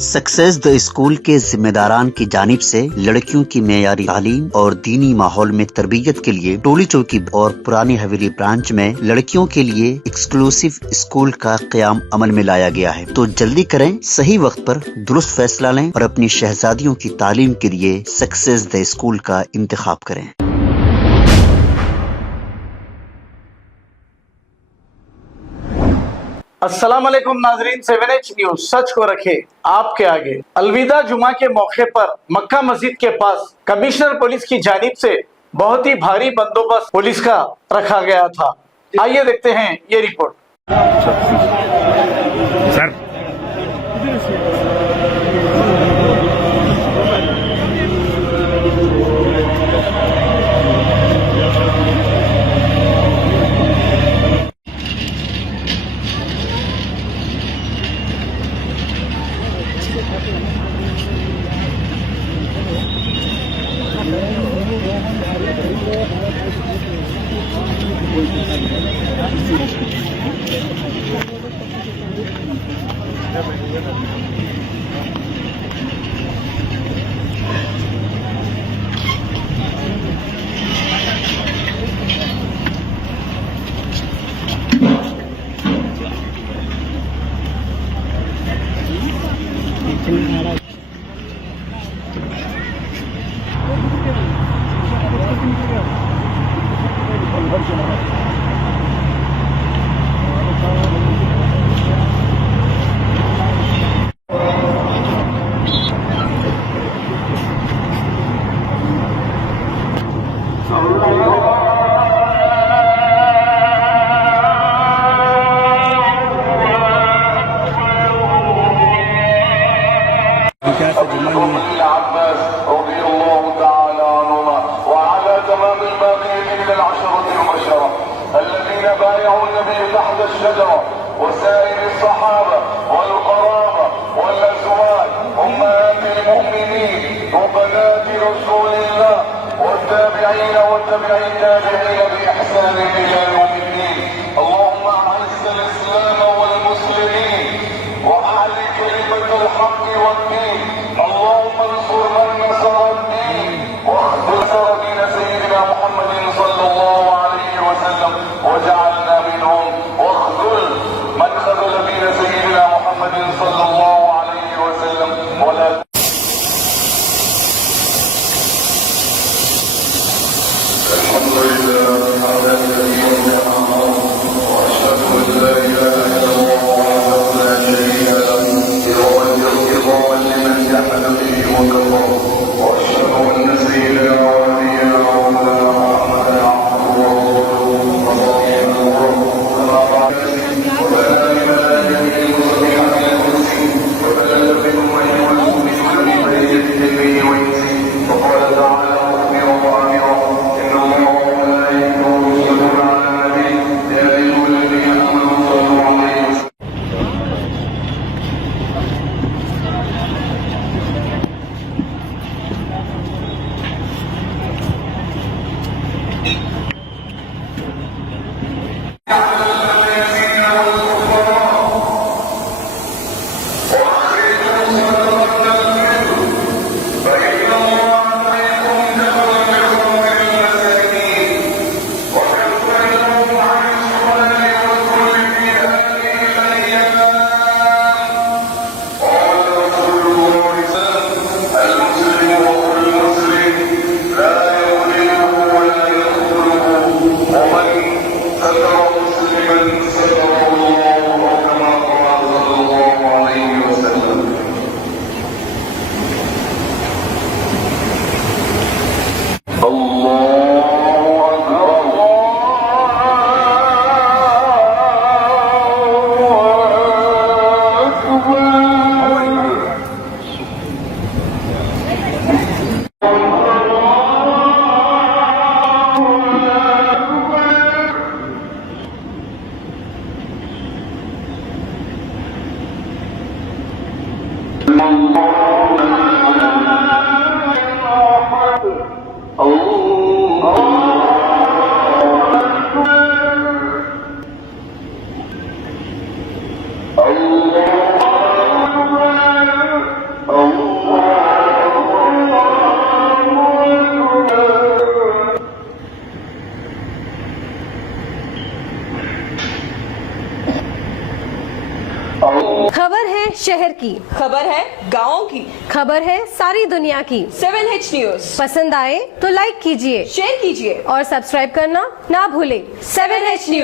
Success the school के जिम्मेदारान की जानिब से लड़कियों की मेयारी तालीम और दीनी माहौल में तरबियत के लिए टोली चौकी और पुरानी हवेली ब्रांच में लड़कियों के लिए एक्सक्लूसिव स्कूल का क़याम अमल में लाया गया है। तो जल्दी करें, सही वक्त पर दुरुस्त फैसला लें और अपनी शहजादियों की तालीम के लिए सक्सेस द स्कूल का इंतखाब करें। अस्सलाम वालेकुम नाजरीन, 7H न्यूज सच को रखे आपके आगे। अलविदा जुमा के मौके पर मक्का मस्जिद के पास कमिश्नर पुलिस की जानिब से बहुत ही भारी बंदोबस्त पुलिस का रखा गया था। आइए देखते हैं ये रिपोर्ट। सर تمام الباقين من العشرة المبشرة الذين بايعوا النبي تحت الشجرة وسائر الصحابة والقرابة والأزواج أمهات المؤمنين وبنات رسول الله والتابعين والتابعين التابعين بإحسان إلى يوم الدين. اللهم أعز الإسلام والمسلمين وأعل كلمة الحق والدين. اللهم انصر من نصر الدين واخذل دين سيدنا محمد صلى الله عليه وسلم وجعلنا منهم واخذل من خذل دين سيدنا محمد صلى الله عليه وسلم ولا الحمد لله على نبينا واشهد ان لا اله الا الله وحده لا شريك له يوم القيامه لمن جحد खबर है शहर की, खबर है गाँव की, खबर है सारी दुनिया की। 7H न्यूज पसंद आए तो लाइक कीजिए, शेयर कीजिए और सब्सक्राइब करना ना भूलें। 7H news.